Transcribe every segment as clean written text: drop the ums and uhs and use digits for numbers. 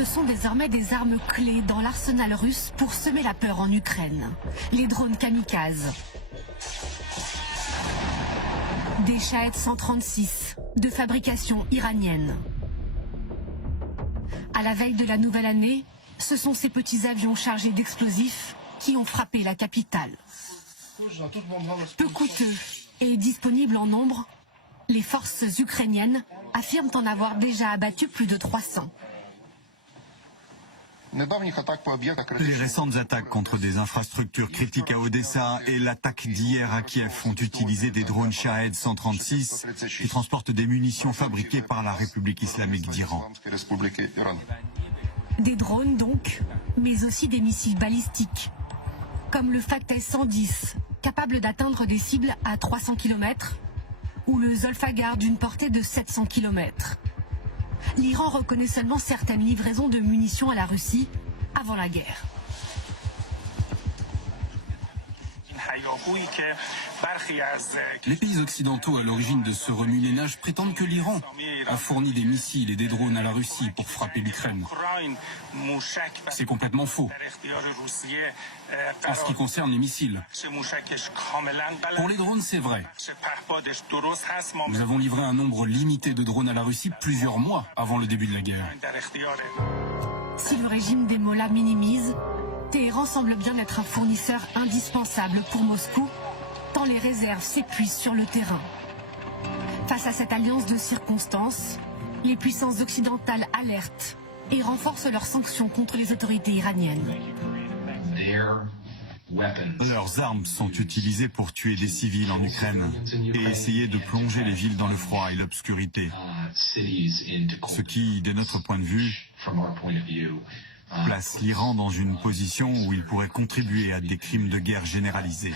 Ce sont désormais des armes clés dans l'arsenal russe pour semer la peur en Ukraine. Les drones kamikazes. Des Shahed 136 de fabrication iranienne. À la veille de la nouvelle année, ce sont ces petits avions chargés d'explosifs qui ont frappé la capitale. Peu coûteux et disponibles en nombre, les forces ukrainiennes affirment en avoir déjà abattu plus de 300. Les récentes attaques contre des infrastructures critiques à Odessa et l'attaque d'hier à Kiev ont utilisé des drones Shahed 136 qui transportent des munitions fabriquées par la République islamique d'Iran. Des drones donc, mais aussi des missiles balistiques, comme le Fateh 110, capable d'atteindre des cibles à 300 km, ou le Zolfaghar d'une portée de 700 km. L'Iran reconnaît seulement certaines livraisons de munitions à la Russie avant la guerre. Les pays occidentaux à l'origine de ce remue-ménage prétendent que l'Iran a fourni des missiles et des drones à la Russie pour frapper l'Ukraine. C'est complètement faux. En ce qui concerne les missiles. Pour les drones, c'est vrai. Nous avons livré un nombre limité de drones à la Russie plusieurs mois avant le début de la guerre. Si le régime des mollahs minimise, Téhéran semble bien être un fournisseur indispensable pour Moscou, tant les réserves s'épuisent sur le terrain. Face à cette alliance de circonstances, les puissances occidentales alertent et renforcent leurs sanctions contre les autorités iraniennes. Leurs armes sont utilisées pour tuer des civils en Ukraine et essayer de plonger les villes dans le froid et l'obscurité. Ce qui, de notre point de vue, place l'Iran dans une position où il pourrait contribuer à des crimes de guerre généralisés.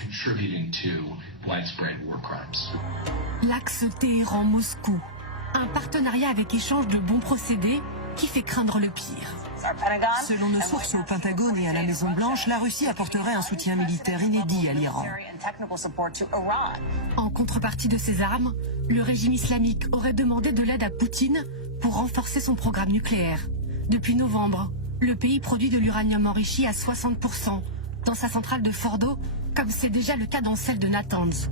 L'axe Téhéran-Moscou, un partenariat avec échange de bons procédés qui fait craindre le pire. Selon nos sources au Pentagone et à la Maison-Blanche, la Russie apporterait un soutien militaire inédit à l'Iran. En contrepartie de ces armes, le régime islamique aurait demandé de l'aide à Poutine pour renforcer son programme nucléaire. Depuis novembre, le pays produit de l'uranium enrichi à 60% dans sa centrale de Fordo, comme c'est déjà le cas dans celle de Natanz.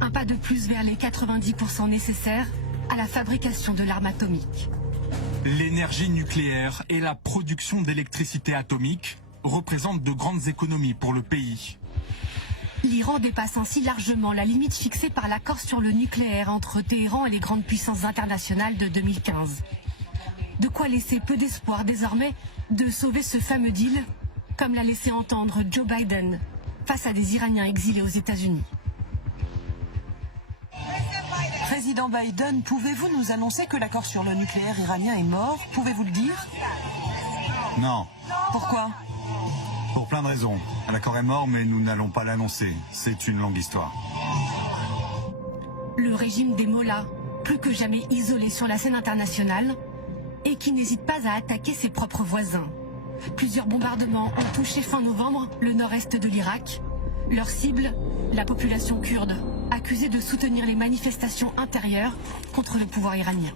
Un pas de plus vers les 90% nécessaires à la fabrication de l'arme atomique. L'énergie nucléaire et la production d'électricité atomique représentent de grandes économies pour le pays. L'Iran dépasse ainsi largement la limite fixée par l'accord sur le nucléaire entre Téhéran et les grandes puissances internationales de 2015. De quoi laisser peu d'espoir désormais de sauver ce fameux deal, comme l'a laissé entendre Joe Biden face à des Iraniens exilés aux États-Unis. Président Biden, pouvez-vous nous annoncer que l'accord sur le nucléaire iranien est mort? Pouvez-vous le dire? Non. Pourquoi? Pour plein de raisons. L'accord est mort, mais nous n'allons pas l'annoncer. C'est une longue histoire. Le régime des mollahs, plus que jamais isolé sur la scène internationale, et qui n'hésite pas à attaquer ses propres voisins. Plusieurs bombardements ont touché fin novembre le nord-est de l'Irak. Leur cible, la population kurde, accusée de soutenir les manifestations intérieures contre le pouvoir iranien.